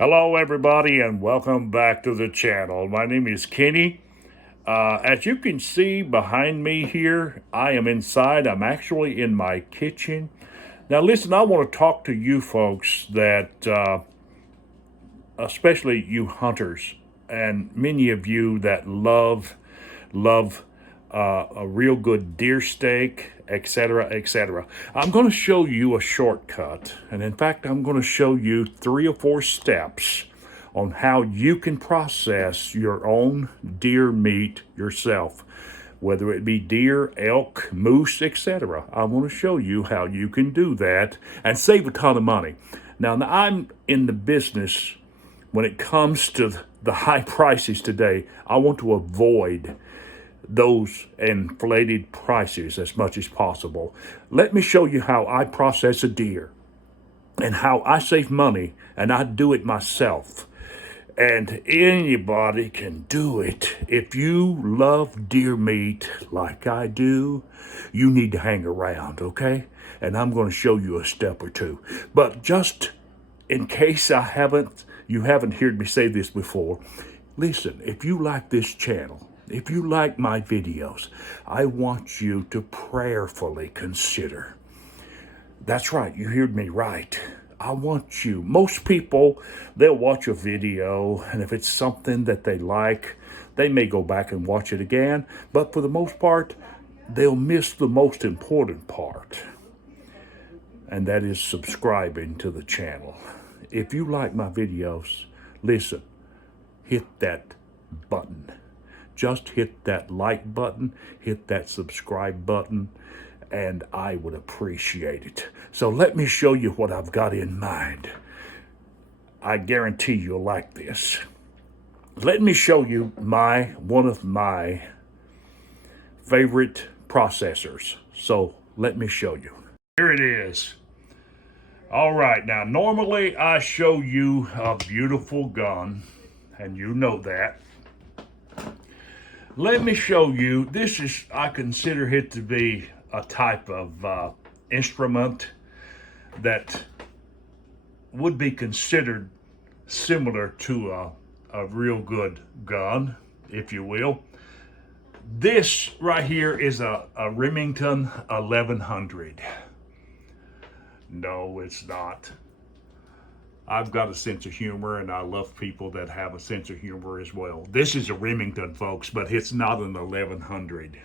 Hello, everybody, and welcome back to the channel. My name is Kenny. As you can see behind me here, I am inside. I'm actually in my kitchen. Now, listen, I want to talk to you folks that, especially you hunters, and many of you that love a real good deer steak, etc., etc. I'm going to show you a shortcut, and in fact, I'm going to show you 3 or 4 steps on how you can process your own deer meat yourself, whether it be deer, elk, moose, etc. I want to show you how you can do that and save a ton of money. Now I'm in the business when it comes to the high prices today. I want to avoid those inflated prices as much as possible. Let me show you how I process a deer and how I save money, and I do it myself. And anybody can do it. If you love deer meat like I do, you need to hang around, okay? And I'm going to show you a step or two. But just in case you haven't heard me say this before, listen, if you like this channel, if you like my videos, I want you to prayerfully consider. That's right, you heard me right. I want you. Most people, they'll watch a video, and if it's something that they like, they may go back and watch it again. But for the most part, they'll miss the most important part, and that is subscribing to the channel. If you like my videos, listen, hit that button. Just hit that like button, hit that subscribe button, and I would appreciate it. So let me show you what I've got in mind. I guarantee you'll like this. Let me show you one of my favorite processors. So let me show you. Here it is. All right, now normally I show you a beautiful gun, and you know that. Let me show you, I consider it to be a type of instrument that would be considered similar to a real good gun, if you will. This right here is a Remington 1100. No, it's not. I've got a sense of humor, and I love people that have a sense of humor as well. This is a Remington, folks, but it's not an 1100.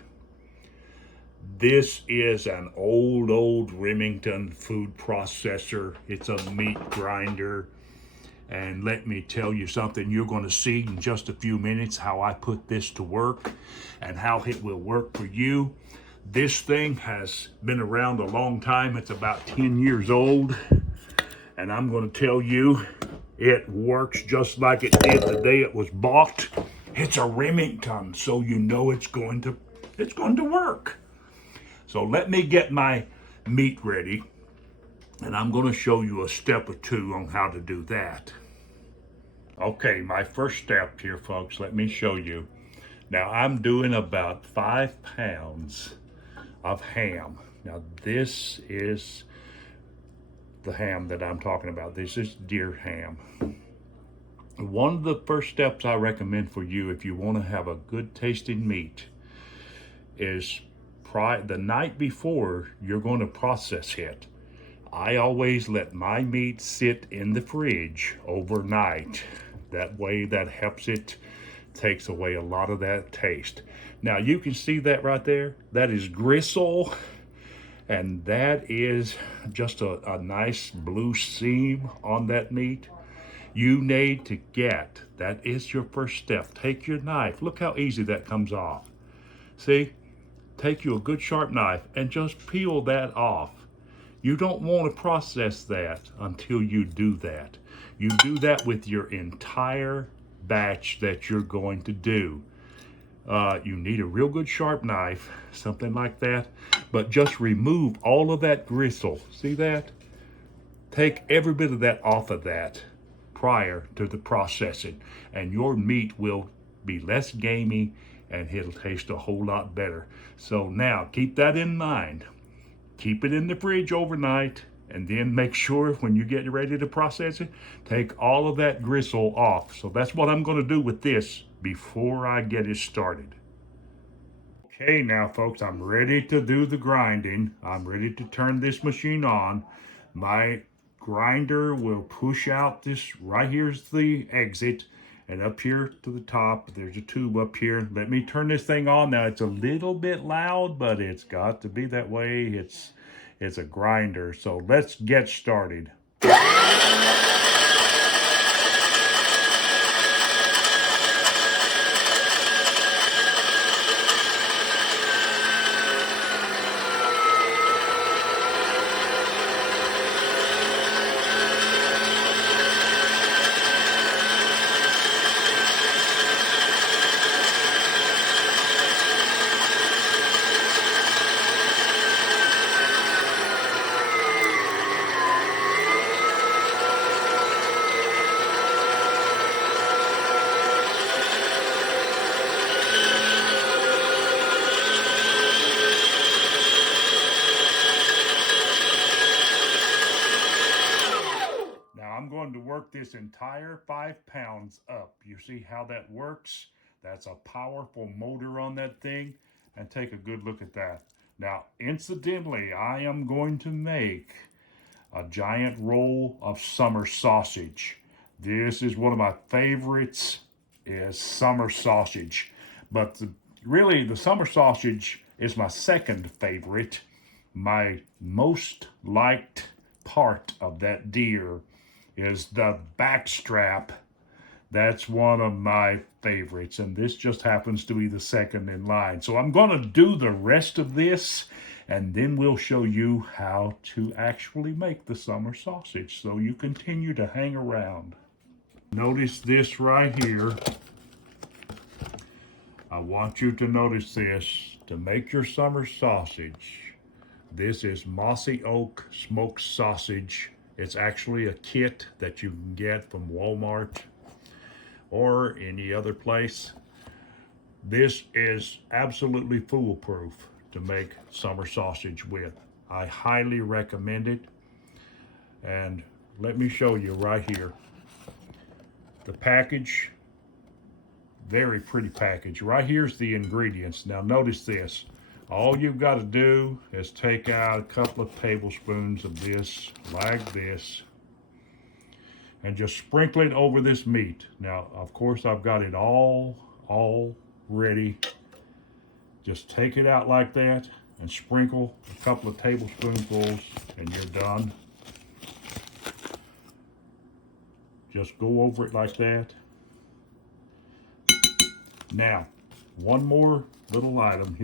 This is an old Remington food processor. It's a meat grinder. And let me tell you something, you're going to see in just a few minutes how I put this to work and how it will work for you. This thing has been around a long time. It's about 10 years old. And I'm going to tell you, it works just like it did the day it was bought. It's a Remington, so you know it's going to work. So let me get my meat ready, and I'm going to show you a step or two on how to do that. Okay, my first step here, folks, let me show you. Now I'm doing about 5 pounds of ham. Now this is the ham that I'm talking about. This is deer ham. One of the first steps I recommend for you if you want to have a good tasting meat is the night before you're going to process it. I always let my meat sit in the fridge overnight. That way that helps it, takes away a lot of that taste. Now you can see that right there. That is gristle. And that is just a nice blue seam on that meat. You need to that is your first step. Take your knife. Look how easy that comes off. See? Take you a good sharp knife and just peel that off. You don't want to process that until you do that. You do that with your entire batch that you're going to do. You need a real good sharp knife, something like that, but just remove all of that gristle. See that? Take every bit of that off of that prior to the processing, and your meat will be less gamey and it'll taste a whole lot better. So now keep that in mind. Keep it in the fridge overnight. And then make sure when you get ready to process it, take all of that gristle off. So that's what I'm going to do with this before I get it started. Okay, now folks, I'm ready to do the grinding. I'm ready to turn this machine on. My grinder will push out this, right here's the exit, and up here to the top, there's a tube up here. Let me turn this thing on. Now it's a little bit loud, but it's got to be that way. It's a grinder, so let's get started. I'm going to work this entire 5 pounds up. You see how that works? That's a powerful motor on that thing. And take a good look at that. Now, incidentally, I am going to make a giant roll of summer sausage. This is one of my favorites, is summer sausage. But really, the summer sausage is my second favorite. My most liked part of that deer is the back strap. That's one of my favorites, and this just happens to be the second in line. So I'm going to do the rest of this, and then we'll show you how to actually make the summer sausage. So you continue to hang around. Notice this right here. I want you to notice this. To make your summer sausage, this is Mossy Oak smoked sausage. It's actually a kit that you can get from Walmart or any other place. This is absolutely foolproof to make summer sausage with. I highly recommend it. And let me show you right here. The package, very pretty package. Right here's the ingredients. Now notice this. All you've got to do is take out a couple of tablespoons of this, like this, and just sprinkle it over this meat. Now, of course, I've got it all ready. Just take it out like that and sprinkle a couple of tablespoonfuls, and you're done. Just go over it like that. Now, one more little item.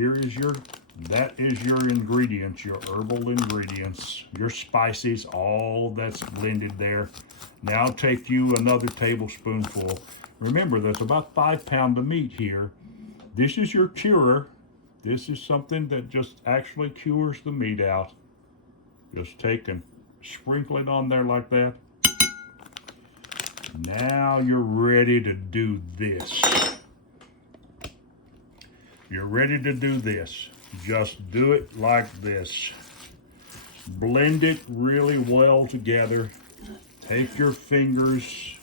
That is your ingredients, your herbal ingredients, your spices, all that's blended there. Now take you another tablespoonful. Remember, there's about 5 pounds of meat here. This is your curer. This is something that just actually cures the meat out. Just take and sprinkle it on there like that. Now you're ready to do this. You're ready to do this. Just do it like this. Blend it really well together. Take your fingers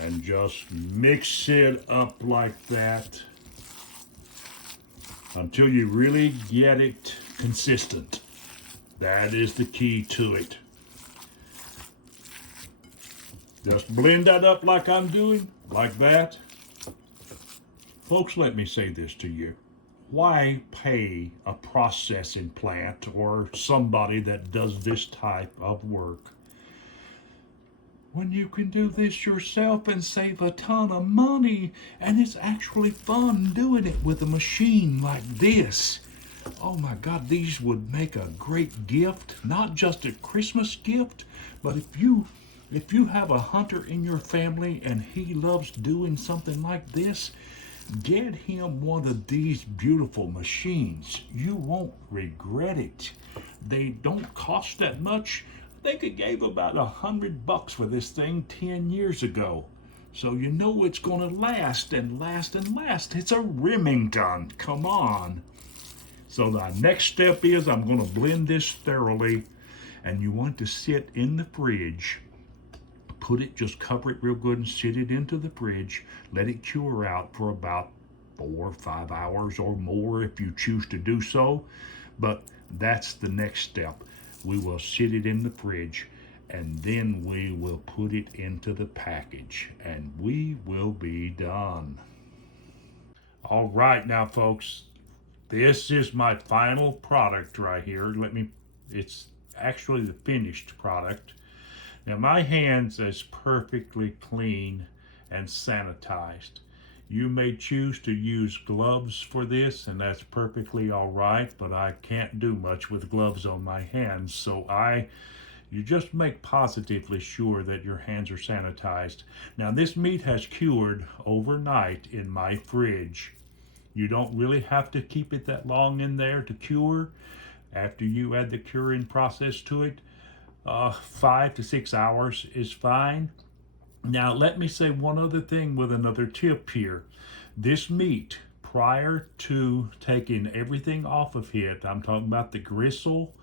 and just mix it up like that until you really get it consistent. That is the key to it. Just blend that up like I'm doing, like that. Folks, let me say this to you. Why pay a processing plant or somebody that does this type of work when you can do this yourself and save a ton of money? And it's actually fun doing it with a machine like this. Oh my God, these would make a great gift, not just a Christmas gift, but if you have a hunter in your family and he loves doing something like this, get him one of these beautiful machines. You won't regret it. They don't cost that much. I think it gave about $100 for this thing 10 years ago. So you know it's gonna last and last and last. It's a Remington, come on. So the next step is I'm going to blend this thoroughly, and you want to sit in the fridge. Just cover it real good and sit it into the fridge. Let it cure out for about 4 or 5 hours or more if you choose to do so. But that's the next step. We will sit it in the fridge, and then we will put it into the package, and we will be done. All right, now folks, this is my final product right here. It's actually the finished product. Now my hands is perfectly clean and sanitized. You may choose to use gloves for this, and that's perfectly all right, but I can't do much with gloves on my hands, so you just make positively sure that your hands are sanitized. Now this meat has cured overnight in my fridge. You don't really have to keep it that long in there to cure. After you add the curing process to it, 5 to 6 hours is fine. Now, let me say one other thing with another tip here. This meat, prior to taking everything off of it, I'm talking about the gristle,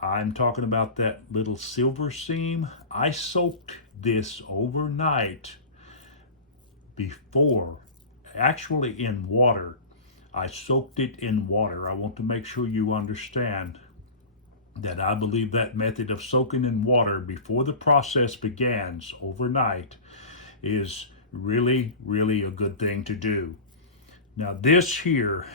I'm talking about that little silver seam, I soaked this overnight before, actually in water. I soaked it in water. I want to make sure you understand that I believe that method of soaking in water before the process begins overnight is really, really a good thing to do. Now this here,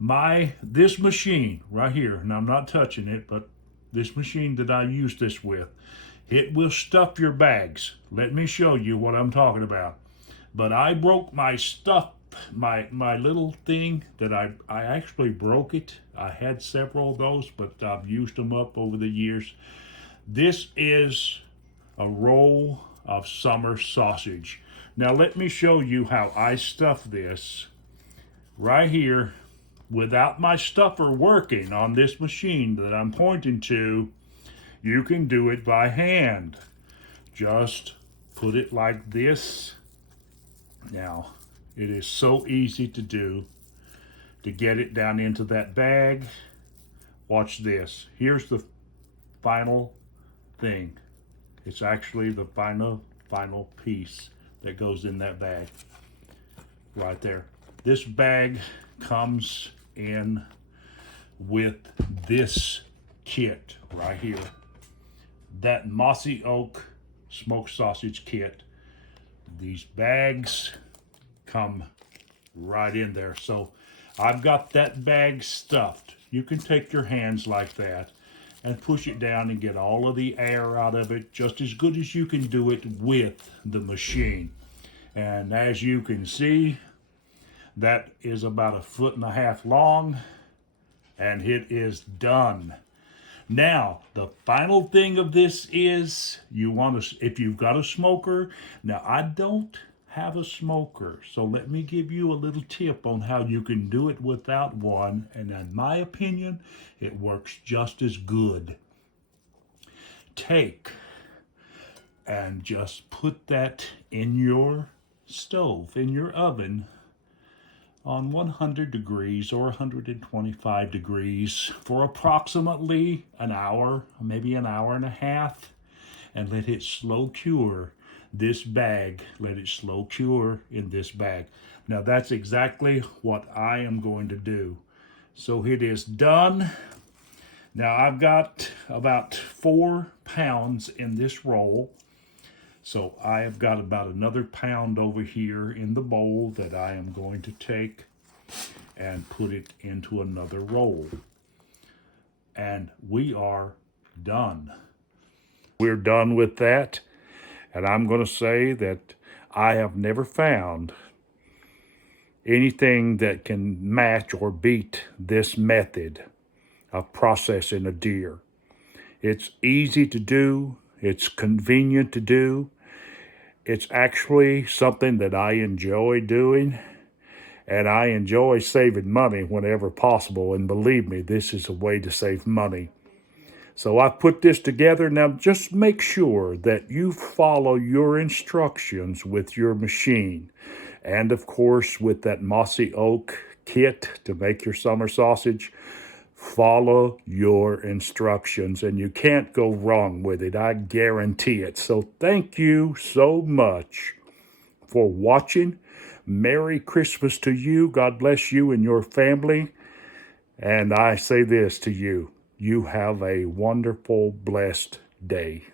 this machine right here, and I'm not touching it, but this machine that I use this with, it will stuff your bags. Let me show you what I'm talking about. But I broke my stuff, my little thing that I actually broke it. I had several of those, but I've used them up over the years. This is a roll of summer sausage. Now let me show you how I stuff this right here without my stuffer working on this machine that I'm pointing to. You can do it by hand. Just put it like this. Now, it is so easy to do to get it down into that bag. Watch this. Here's the final thing. It's actually the final piece that goes in that bag right there. This bag comes in with this kit right here. That mossy oak smoked sausage kit. These bags come right in there. So I've got that bag stuffed. You can take your hands like that and push it down and get all of the air out of it just as good as you can do it with the machine. And as you can see, that is about 1.5 feet long, and it is done. Now, the final thing of this is if you've got a smoker. Now, I don't have a smoker, so let me give you a little tip on how you can do it without one, and in my opinion, it works just as good. Take and just put that in your stove, in your oven, on 100 degrees or 125 degrees for approximately an hour, maybe an hour and a half, and let it slow cure this bag. Let it slow cure in this bag. Now that's exactly what I am going to do. So it is done. Now I've got about 4 pounds in this roll. So I have got about another pound over here in the bowl that I am going to take and put it into another roll. And we are done. We're done with that. And I'm going to say that I have never found anything that can match or beat this method of processing a deer. It's easy to do. It's convenient to do. It's actually something that I enjoy doing, and I enjoy saving money whenever possible. And believe me, this is a way to save money. So I put this together. Now just make sure that you follow your instructions with your machine. And of course, with that mossy oak kit to make your summer sausage. Follow your instructions, and you can't go wrong with it. I guarantee it. So thank you so much for watching. Merry Christmas to you. God bless you and your family. And I say this to you. You have a wonderful, blessed day.